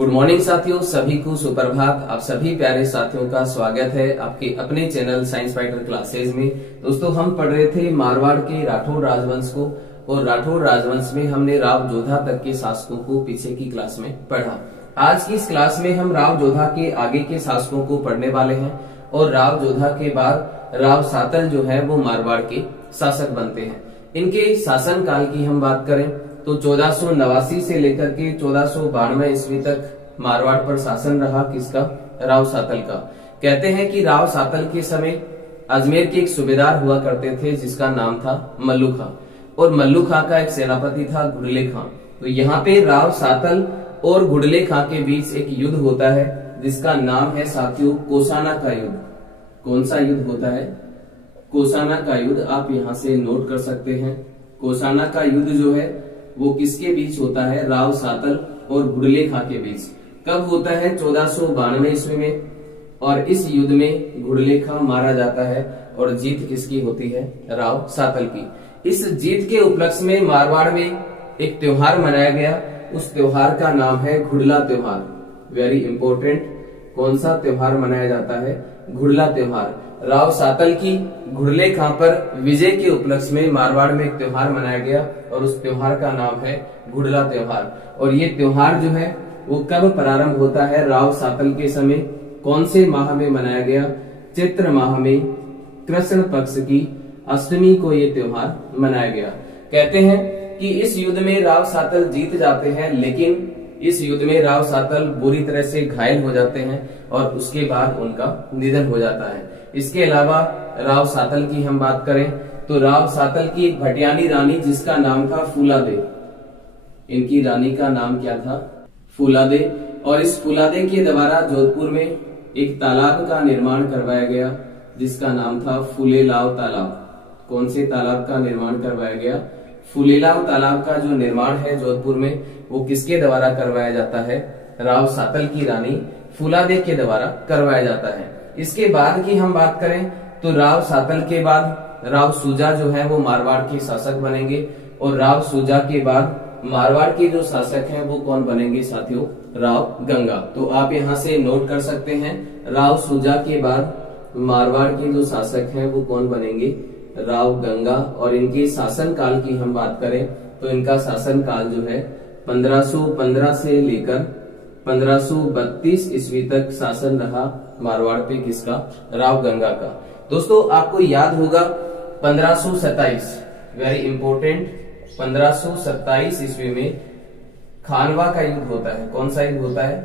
Good morning साथियों, सभी को सुप्रभात। आप सभी प्यारे साथियों का स्वागत है आपके अपने चैनल साइंस फाइटर क्लासेज में। दोस्तों, हम पढ़ रहे थे मारवाड़ के राठौर राजवंश को, और राठौर राजवंश में हमने राव जोधा तक के शासकों को पीछे की क्लास में पढ़ा। आज की इस क्लास में हम राव जोधा के आगे के शासकों को पढ़ने वाले हैं, और राव जोधा के बाद राव सातल जो है वो मारवाड़ के शासक बनते हैं। इनके शासन काल की हम बात करें तो 1489 से लेकर के 1492 ईस्वी तक मारवाड़ पर शासन रहा किसका? राव सातल का। कहते हैं कि राव सातल के समय अजमेर के एक सूबेदार हुआ करते थे जिसका नाम था मल्लू खां, और मल्लू खां का एक सेनापति था घुड़ले खां। तो यहाँ पे राव सातल और घुड़ले खां के बीच एक युद्ध होता है जिसका नाम है साथियों कोसाना का युद्ध। कौन सा युद्ध होता है? कोसाना का युद्ध। आप यहाँ से नोट कर सकते हैं। कोसाना का युद्ध जो है वो किसके बीच होता है? राव सातल और घुड़ले खां के बीच। कब होता है? 1492 ईस्वी में। और इस युद्ध में घुड़ले खां मारा जाता है और जीत किसकी होती है? राव सातल की। इस जीत के उपलक्ष्य में मारवाड़ में एक त्योहार मनाया गया। उस त्योहार का नाम है घुड़ला त्योहार। Very important. कौन सा त्योहार मनाया जाता है? घुड़ला त्योहार। राव सातल की घुड़ले खां पर विजय के उपलक्ष्य में मारवाड़ में एक त्योहार मनाया गया, और उस त्योहार का नाम है घुड़ला त्योहार। और ये त्योहार जो है वो कब प्रारंभ होता है? राव सातल के समय। कौन से माह में मनाया गया? चैत्र माह में कृष्ण पक्ष की अष्टमी को ये त्योहार मनाया गया। कहते हैं कि इस युद्ध में राव सातल जीत जाते हैं, लेकिन इस युद्ध में राव सातल बुरी तरह से घायल हो जाते हैं और उसके बाद उनका निधन हो जाता है। इसके अलावा राव सातल की हम बात करें तो राव सातल की एक भटियानी रानी जिसका नाम था फूलादे। इनकी रानी का नाम क्या था? फूलादे। और इस फूलादे के द्वारा जोधपुर में एक तालाब का निर्माण करवाया गया जिसका नाम था फूलेलाव तालाब। कौन से तालाब का निर्माण करवाया गया? फूलेलाव तालाब का जो निर्माण है जोधपुर में वो किसके द्वारा करवाया जाता है? राव सातल की रानी फूलादे के द्वारा करवाया जाता है। इसके बाद की हम बात करें तो राव सातल के बाद राव सूजा जो है वो मारवाड़ के शासक बनेंगे, और राव सूजा के बाद मारवाड़ के जो शासक हैं वो कौन बनेंगे साथियों? राव गंगा। तो आप यहाँ से नोट कर सकते हैं, राव सूजा के बाद मारवाड़ के जो शासक हैं वो कौन बनेंगे? राव गंगा। और इनके शासन काल की हम बात करें तो इनका शासन काल जो है 1515 से लेकर 1532 ईस्वी तक शासन रहा मारवाड़ पे किसका? राव गंगा का। दोस्तों, आपको याद होगा 1527, वेरी इंपॉर्टेंट, 1527 ईस्वी में खानवा का युद्ध होता है। कौन सा युद्ध होता है?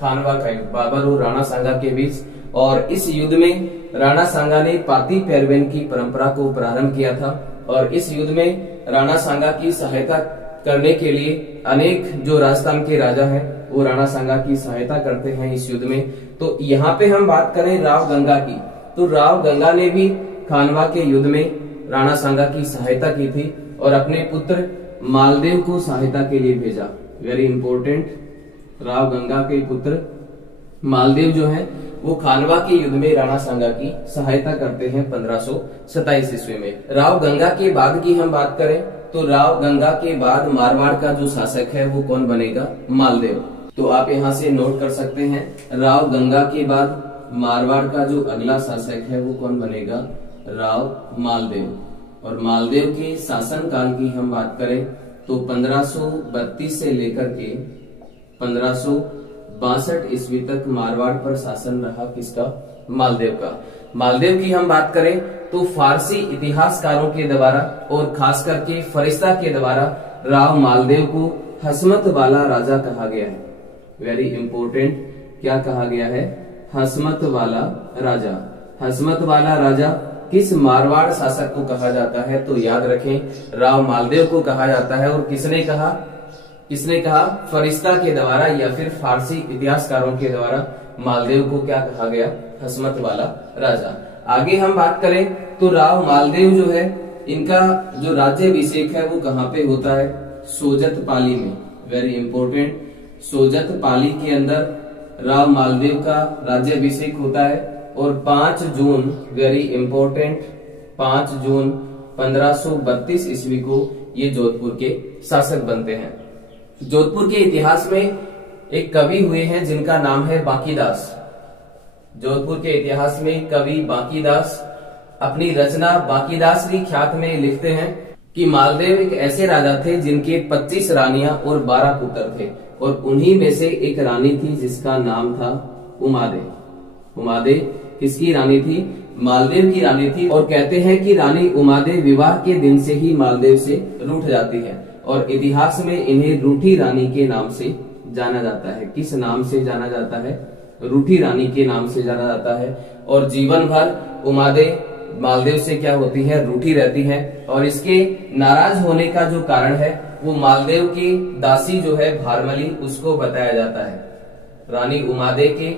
खानवा का युद्ध, बाबर और राणा सांगा के बीच। और इस युद्ध में राणा सांगा ने पाती पैरवेन की परंपरा को प्रारंभ किया था, और इस युद्ध में राणा सांगा की सहायता करने के लिए अनेक जो राजस्थान के राजा हैं वो राणा सांगा की सहायता करते हैं इस युद्ध में। तो यहाँ पे हम बात करें राव गंगा की, तो राव गंगा ने भी खानवा के युद्ध में राणा सांगा की सहायता की थी और अपने पुत्र मालदेव को सहायता के लिए भेजा। Very important. राव गंगा के पुत्र मालदेव जो है वो खानवा के युद्ध में राणा सांगा की सहायता करते हैं 1527 ईस्वी में। राव गंगा के बाद की हम बात करें तो राव गंगा के बाद मारवाड़ का जो शासक है वो कौन बनेगा? मालदेव। तो आप यहाँ से नोट कर सकते हैं, राव गंगा के बाद मारवाड़ का जो अगला शासक है वो कौन बनेगा? राव मालदेव। और मालदेव के शासन काल की हम बात करें तो 1532 से लेकर के 1562 ईस्वी तक मारवाड़ पर शासन रहा किसका? मालदेव का। मालदेव की हम बात करें तो फारसी इतिहासकारों के द्वारा और खास करके फरिश्ता के द्वारा राव मालदेव को हसमत वाला राजा कहा गया है। Very important. क्या कहा गया है? हसमत वाला राजा। हसमत वाला राजा किस मारवाड़ शासक को कहा जाता है? तो याद रखें, राव मालदेव को कहा जाता है। और किसने कहा? किसने कहा? फरिश्ता के द्वारा या फिर फारसी इतिहासकारों के द्वारा मालदेव को क्या कहा गया? हसमत वाला राजा। आगे हम बात करें तो राव मालदेव जो है इनका जो राज्याभिषेक है वो कहाँ पे होता है? सोजत पाली में। Very important. सोजत पाली के अंदर राव मालदेव का राज्याभिषेक होता है, और 5 जून, वेरी इंपॉर्टेंट, 5 जून 1532 ईस्वी को ये जोधपुर के शासक बनते हैं। जोधपुर के इतिहास में एक कवि हुए हैं जिनका नाम है बांकीदास। जोधपुर के इतिहास में कवि बांकीदास अपनी रचना बांकीदासरी ख्यात में लिखते हैं कि मालदेव एक ऐसे राजा थे जिनके 25 रानियां और 12 पुत्र थे, और उन्हीं में से एक रानी थी जिसका नाम था उमादे। उमादे किसकी रानी थी? मालदेव की रानी थी। और कहते हैं कि रानी उमादे विवाह के दिन से ही मालदेव से रूठ जाती है, और इतिहास में इन्हें रूठी रानी के नाम से जाना जाता है। किस नाम से जाना जाता है? रूठी रानी के नाम से जाना जाता है। और जीवन भर उमादे मालदेव से क्या होती है? रूठी रहती है। और इसके नाराज होने का जो कारण है वो मालदेव की दासी जो है भारमली, उसको बताया जाता है। रानी उमादे के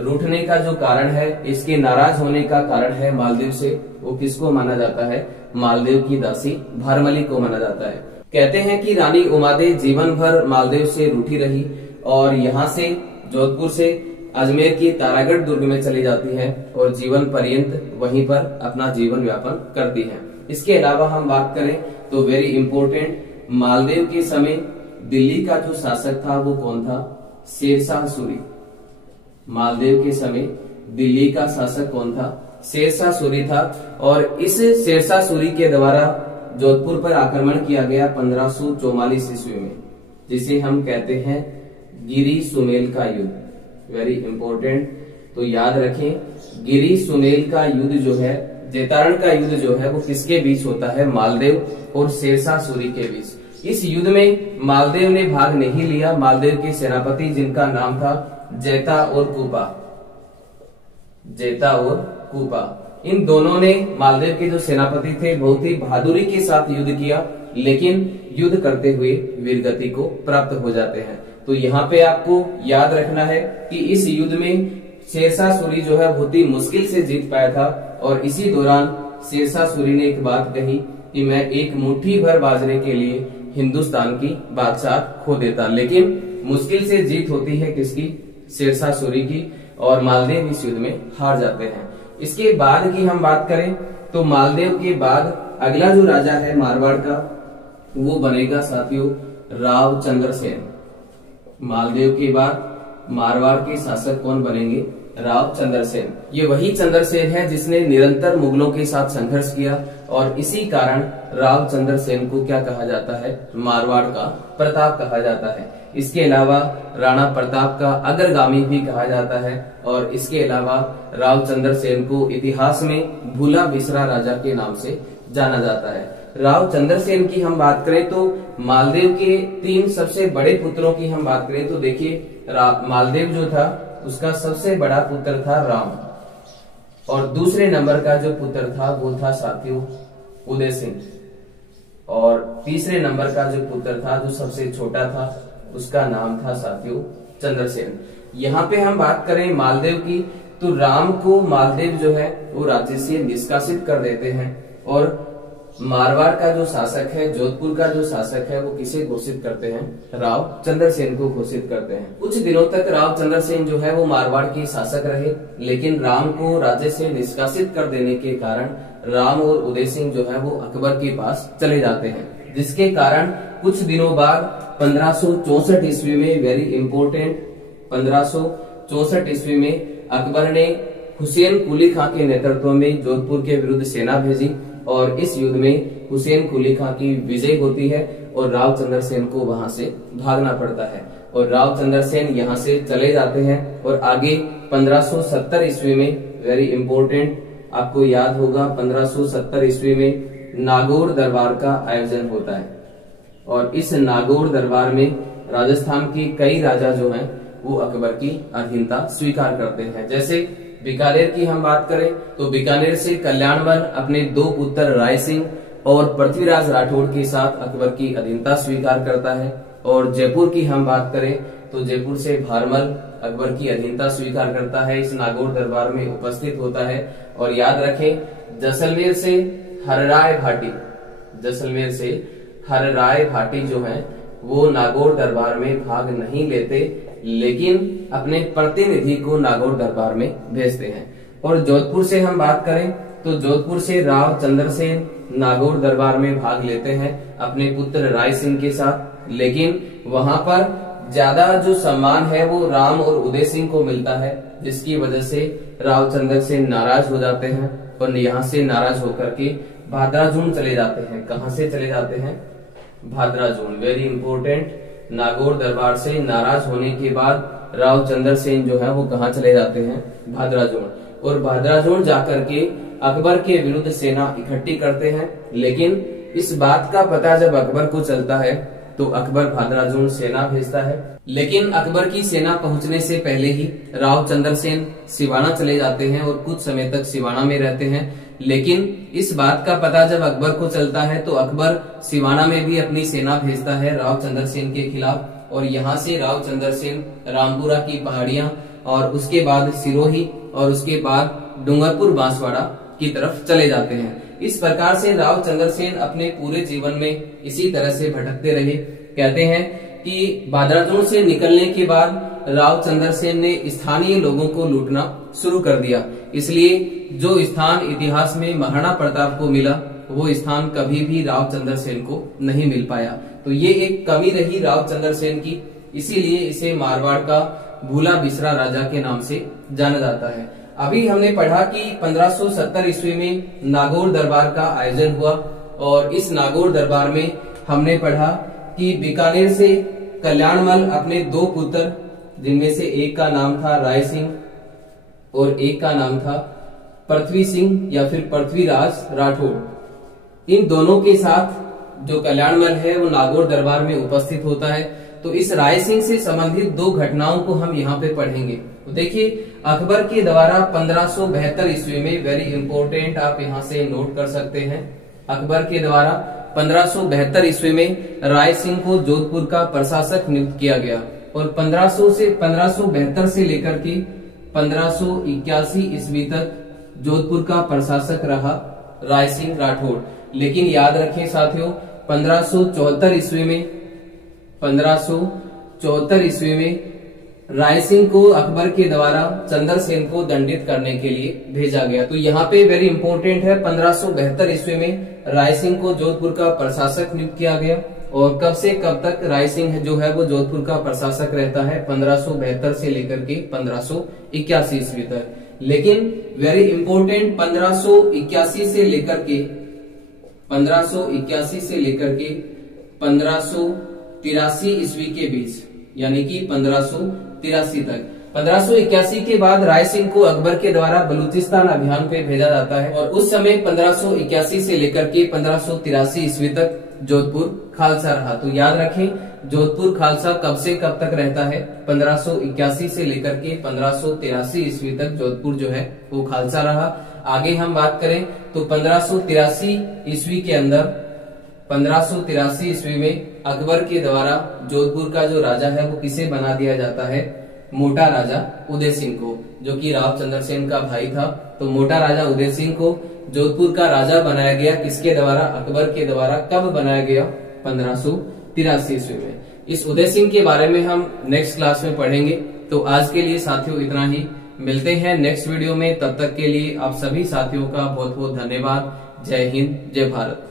रूठने का जो कारण है, इसके नाराज होने का कारण है मालदेव से, वो किसको माना जाता है? मालदेव की दासी भारमली को माना जाता है। कहते हैं कि रानी उमादे जीवन भर मालदेव से रूठी रही और यहाँ से जोधपुर से अजमेर की तारागढ़ दुर्ग में चली जाती है और जीवन पर्यंत वहीं पर अपना जीवन व्यापन करती है। इसके अलावा हम बात करें तो वेरी इंपॉर्टेंट, मालदेव के समय दिल्ली का जो शासक था वो कौन था? शेरशाह सूरी। मालदेव के समय दिल्ली का शासक कौन था? शेरशाह सूरी था। और इस शेरशाह सूरी के द्वारा जोधपुर पर आक्रमण किया गया 1544 ईस्वी में, जिसे हम कहते हैं गिरी सुमेल का युद्ध। वेरी इंपॉर्टेंट, तो याद रखें, गिरी सुमेल का युद्ध जो है, जैतारण का युद्ध जो है, वो किसके बीच होता है? मालदेव और शेरशाह सूरी के बीच। इस युद्ध में मालदेव ने भाग नहीं लिया। मालदेव के सेनापति जिनका नाम था जैता और कूपा, जैता और कूपा, इन दोनों ने मालदेव के जो सेनापति थे बहुत ही बहादुरी के साथ युद्ध किया, लेकिन युद्ध करते हुए वीरगति को प्राप्त हो जाते हैं। तो यहाँ पे आपको याद रखना है कि इस युद्ध में शेरशाह सूरी जो है बहुत ही मुश्किल से जीत पाया था। और इसी दौरान शेरशाह सूरी ने एक बात कही कि मैं एक मुट्ठी भर बाजरे के लिए हिंदुस्तान की बादशाह खो देता, लेकिन मुश्किल से जीत होती है किसकी? शेरशाह सूरी की, और मालदेव इस युद्ध में हार जाते हैं। इसके बाद की हम बात करें तो मालदेव के बाद अगला जो राजा है मारवाड़ का, वो बनेगा साथियों राव चंद्रसेन। मालदेव के बाद मारवाड़ के शासक कौन बनेंगे? राव चंद्रसेन। ये वही चंद्रसेन है जिसने निरंतर मुगलों के साथ संघर्ष किया, और इसी कारण राव चंद्रसेन को क्या कहा जाता है? मारवाड़ का प्रताप कहा जाता है। इसके अलावा राणा प्रताप का अग्रगामी भी कहा जाता है, और इसके अलावा राव चंद्रसेन को इतिहास में भूला बिसरा राजा के नाम से जाना जाता है। राव चंद्रसेन की हम बात करें तो मालदेव के 3 सबसे बड़े पुत्रों की हम बात करें तो देखिए, मालदेव जो था उसका सबसे बड़ा पुत्र था राम, और दूसरे नंबर का जो पुत्र था वो था साथियों उदय सिंह, और तीसरे नंबर का जो पुत्र था जो सबसे छोटा था उसका नाम था साथियों चंद्रसेन। यहाँ पे हम बात करें मालदेव की तो राम को मालदेव जो है वो राज्य से निष्कासित कर देते हैं, और मारवाड़ का जो शासक है, जोधपुर का जो शासक है, वो किसे घोषित करते हैं? राव चंद्रसेन को घोषित करते हैं। कुछ दिनों तक राव चंद्रसेन जो है वो मारवाड़ के शासक रहे, लेकिन राम को राज्य से निष्कासित कर देने के कारण राम और उदय सिंह जो है वो अकबर के पास चले जाते हैं, जिसके कारण कुछ दिनों बाद 1564 ईस्वी में, वेरी इंपोर्टेंट, 1564 ईस्वी में अकबर ने हुसैन कुली खां के नेतृत्व में जोधपुर के विरुद्ध सेना भेजी, और इस युद्ध में हुसैन कुली खां की विजय होती है और राव चंद्रसेन को वहां से भागना पड़ता है, और राव चंद्रसेन यहाँ से चले जाते हैं। और आगे 1570 ईस्वी में, वेरी इंपॉर्टेंट, आपको याद होगा 1570 ईस्वी में नागौर दरबार का आयोजन होता है, और इस नागौर दरबार में राजस्थान के कई राजा जो हैं वो अकबर की अधीनता स्वीकार करते हैं। जैसे बीकानेर की हम बात करें तो बीकानेर से कल्याणवर अपने 2 पुत्र राय सिंह और पृथ्वीराज राठौड़ के साथ अकबर की अधीनता स्वीकार करता है। और जयपुर की हम बात करें तो जयपुर से भारमल अकबर की अधीनता स्वीकार करता है, इस नागौर दरबार में उपस्थित होता है। और याद रखें जैसलमेर से हरराय भाटी, जैसलमेर से हरराय भाटी जो है वो नागौर दरबार में भाग नहीं लेते, लेकिन अपने प्रतिनिधि को नागौर दरबार में भेजते हैं। और जोधपुर से हम बात करें तो जोधपुर से राव चंद्रसेन नागौर दरबार में भाग लेते हैं अपने पुत्र राय सिंह के साथ, लेकिन वहां पर ज्यादा जो सम्मान है वो राम और उदय सिंह को मिलता है, जिसकी वजह से राव चंद्र सेन नाराज हो जाते हैं और यहाँ से नाराज होकर के भाद्राजून चले जाते हैं। कहां से चले जाते हैं? भाद्राजून। Very important. नागौर दरबार से नाराज होने के बाद राव चंद्र सेन जो है वो कहाँ चले जाते हैं? भाद्राजून। और भाद्राजून जाकर के अकबर के विरुद्ध सेना इकट्ठी करते हैं। लेकिन इस बात का पता जब अकबर को चलता है तो अकबर भाद्राजून सेना भेजता है। लेकिन अकबर की सेना पहुंचने से पहले ही राव चंद्र सेन सिवाना चले जाते हैं और कुछ समय तक सिवाना में रहते हैं। लेकिन इस बात का पता जब अकबर को चलता है तो अकबर सिवाना में भी अपनी सेना भेजता है राव चंद्र सेन के खिलाफ, और यहाँ से राव चंद्र सेन रामपुरा की पहाड़ियां और उसके बाद सिरोही और उसके बाद डूंगरपुर बांसवाड़ा की तरफ चले जाते हैं। इस प्रकार से राव चंद्र सेन अपने पूरे जीवन में इसी तरह से भटकते रहे। कहते हैं कि भाद्राजून से निकलने के बाद राव चंद्र सेन ने स्थानीय लोगों को लूटना शुरू कर दिया। इसलिए जो स्थान इतिहास में महाराणा प्रताप को मिला वो स्थान कभी भी राव चंद्र सेन को नहीं मिल पाया। तो ये एक कमी रही राव चंद्र सेन की, इसीलिए इसे मारवाड़ का भूला बिसरा राजा के नाम से जाना जाता है। अभी हमने पढ़ा कि 1570 ईस्वी में नागौर दरबार का आयोजन हुआ, और इस नागौर दरबार में हमने पढ़ा कि बीकानेर से कल्याणमल अपने दो पुत्र, जिनमें से एक का नाम था राय सिंह और एक का नाम था पृथ्वी सिंह या फिर पृथ्वीराज राठौड़, इन दोनों के साथ जो कल्याणमल है वो नागौर दरबार में उपस्थित होता है। तो इस राय सिंह से संबंधित दो घटनाओं को हम यहाँ पे पढ़ेंगे। तो देखिए, अकबर के द्वारा 1572 ईस्वी में, वेरी इंपॉर्टेंट, आप यहाँ से नोट कर सकते हैं, अकबर के द्वारा 1572 ईस्वी में राय सिंह को जोधपुर का प्रशासक नियुक्त किया गया, और 1572 से लेकर के 1581 ईस्वी तक जोधपुर का प्रशासक रहा राय सिंह राठौड़। लेकिन याद रखें साथियों, 1574 ईस्वी में राय सिंह को अकबर के द्वारा चंद्र सेन को दंडित करने के लिए भेजा गया। तो यहाँ पे वेरी इंपॉर्टेंट है, 1572 ईस्वी में राय सिंह को जोधपुर का प्रशासक नियुक्त किया गया, और कब से कब तक राय सिंह जो है वो जोधपुर का प्रशासक रहता है? 1572 से लेकर के 1581 ईस्वी तक। लेकिन वेरी इंपॉर्टेंट, 1581 से लेकर के 1583 ईस्वी के बीच, यानी कि 1583 तक, 1581 के बाद राय सिंह को अकबर के द्वारा बलूचिस्तान अभियान पे भेजा जाता है, और उस समय 1581 से लेकर के 1583 ईस्वी तक जोधपुर खालसा रहा। तो याद रखें, जोधपुर खालसा कब से कब तक रहता है? 1581 से लेकर के 1583 ईस्वी तक जोधपुर जो है वो खालसा रहा। आगे हम बात करें तो 1583 ईस्वी के अंदर, 1583 ईस्वी में अकबर के द्वारा जोधपुर का जो राजा है वो किसे बना दिया जाता है? मोटा राजा उदय सिंह को, जो कि राव चंद्र सेन का भाई था। तो मोटा राजा उदय सिंह को जोधपुर का राजा बनाया गया, किसके द्वारा? अकबर के द्वारा। कब बनाया गया? 1583 ईस्वी में। इस उदय सिंह के बारे में हम नेक्स्ट क्लास में पढ़ेंगे। तो आज के लिए साथियों इतना ही, मिलते हैं नेक्स्ट वीडियो में। तब तक के लिए आप सभी साथियों का बहुत बहुत धन्यवाद। जय हिंद, जय भारत।